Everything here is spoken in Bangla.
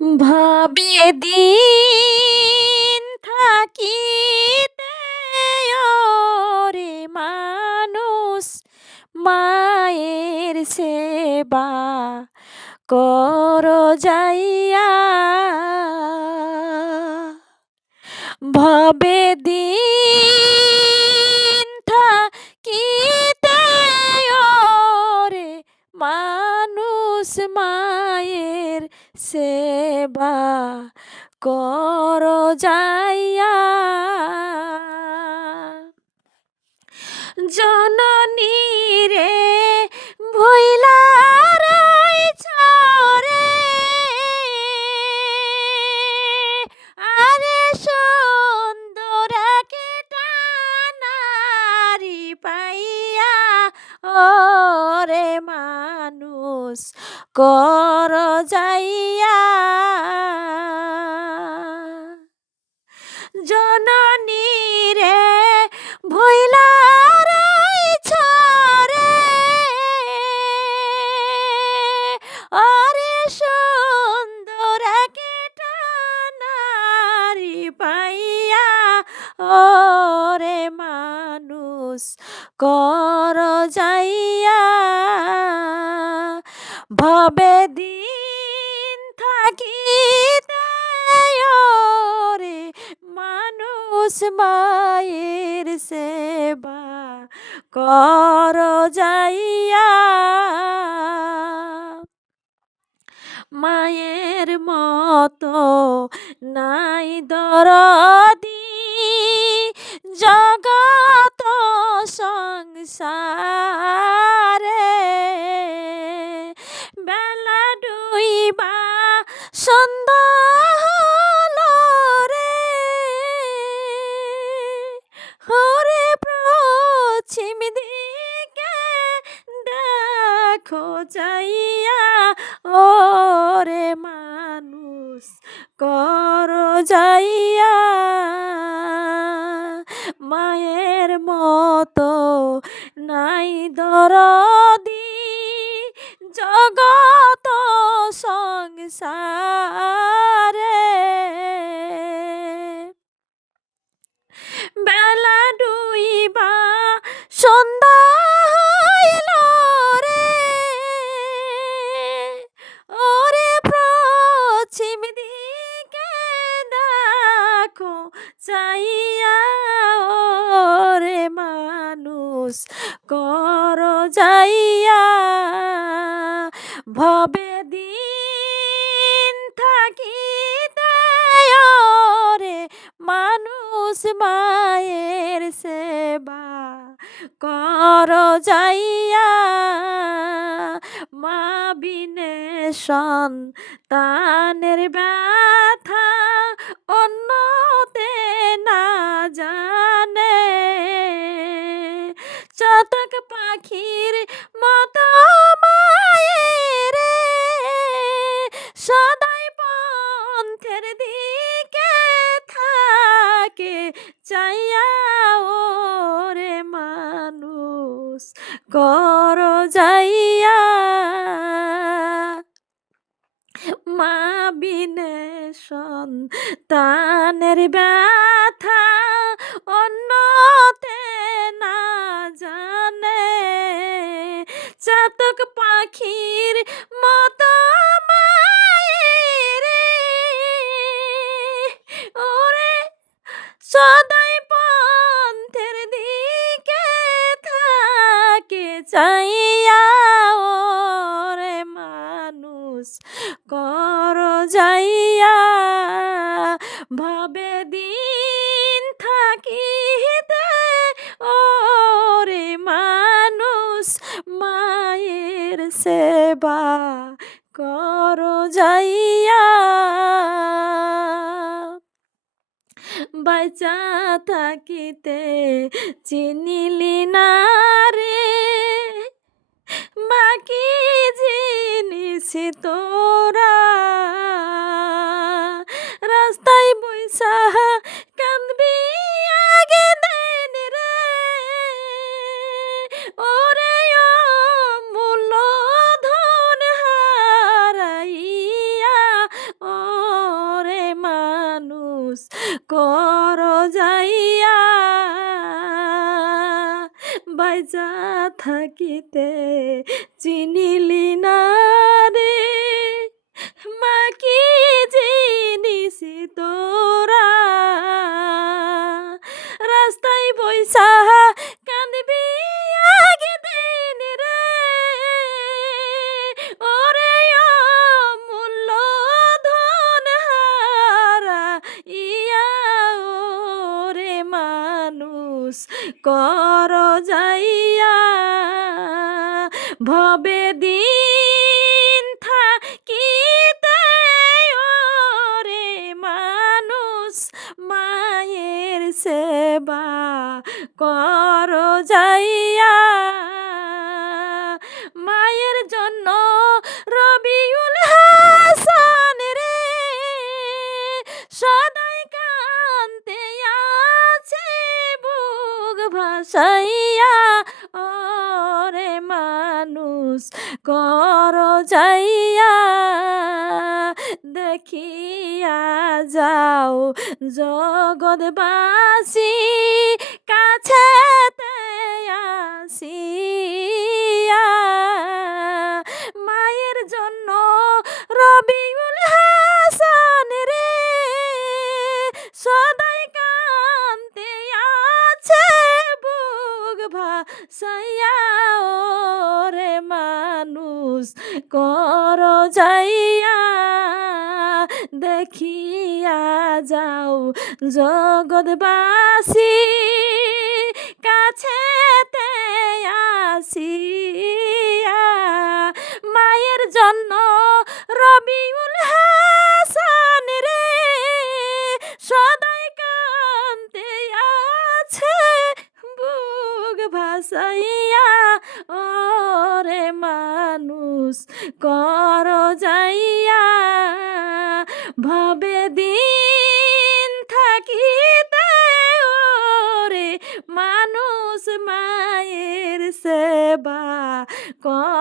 ভাবে দিন থাকিতে ওরে মানুষ মায়ের সেবা কর যাইয়া ভবে দিন থাকিতে ওরে মানুষ মায়ের সেবা কর যাইয়া জননী রে ভুইলা রইছ রে আরে সুন্দরাকে টানারি পাইয়া ওরে মানুষ কর যাইয়া জননী রে ভুইলা রইছ রে ওরে সুন্দরাকে টানারি পাইয়া ওরে মানুষ কর যাইয়া ভবে দিন থাকিতে ওরে মানুষ মায়ের সেবা কর যাইয়া মায়ের মতো নাই দরদি জগত সংসারে বেলা ডুইবা সন্ধ্যা হলো রে ওরে পশ্চিম দিকে দেখো যাইয়া ওরে মানুষ কর যাইয়া মায়ের মতো নাই দরদি জগত সংসারে বেলা ডুইবা সন্ধ্যা হইল রে ওরে পশ্চিম দিকে দেখো চাইয়া ওরে মানুষ কর যাইয়া ভবে দিন থাকিতে ওরে মানুষ মায়ের সেবা কর যাইয়া মা বিনে সন্তানের ব্যথা অন্যতে না জানে চাতক পাখির মতো মায়ের সদাই পন্থের দিকে থাকে চাইয়া ওরে মানুষ কর যাইয়া মা বিনে সন্তানের ব্যথা অন্যতে না জানে চাতক পাখির মতো মায়ের ওরে সদাই পন্থের দিকে থাকে চাইয়া ওরে মানুষ কর যাইয়া ভাবে দিন থাকিতে ওরে মানুষ মায়ের সেবা কর যাইয়া বাইচা থাকিতে চিনিলি না রে বাকি জিনিস তোরা রাস্তায় বৈশা কান্দবি আগে দেন রে ওরে মূল্য ধন হারাইয়া ও কর যাইয়া বাইজা থাকিতে চিনিলি না রে মা কি জিনিস তোরা রাস্তায় বইসা কাঁদবি আগে দিন রে ওরে অমূল্য ধন হারা ইয়া ওরে মানুষ কর যাইয়া ভবে দিন থাকিতে ওরে মানুষ মায়ের সেবা কর যাইয়া মায়ের জন্য রবিউল হাসান রে সদাই কান্তে আছে বুক ভাসাইয়া ওরে মানুষ কর যাইয়া দেখিয়া যাও জগৎবাসী কাছেতে আসিয়া মায়ের জন্য রবিউল হাসান রে সদাই কান্তে আছে বুক ভাসাইয়া ওরে মানুষ কর যাইয়া দেখিয়া যাও জগৎবাসী কাছেতে আসিয়া মায়ের জন্য রবিউল হাসান রে সদাই কান্তে আছে বুক ভাসাইয়া ওরে মানুষ কর যাইয়া ভাবে দিন থাকিতে ওরে মানুষ মায়ের সেবা কর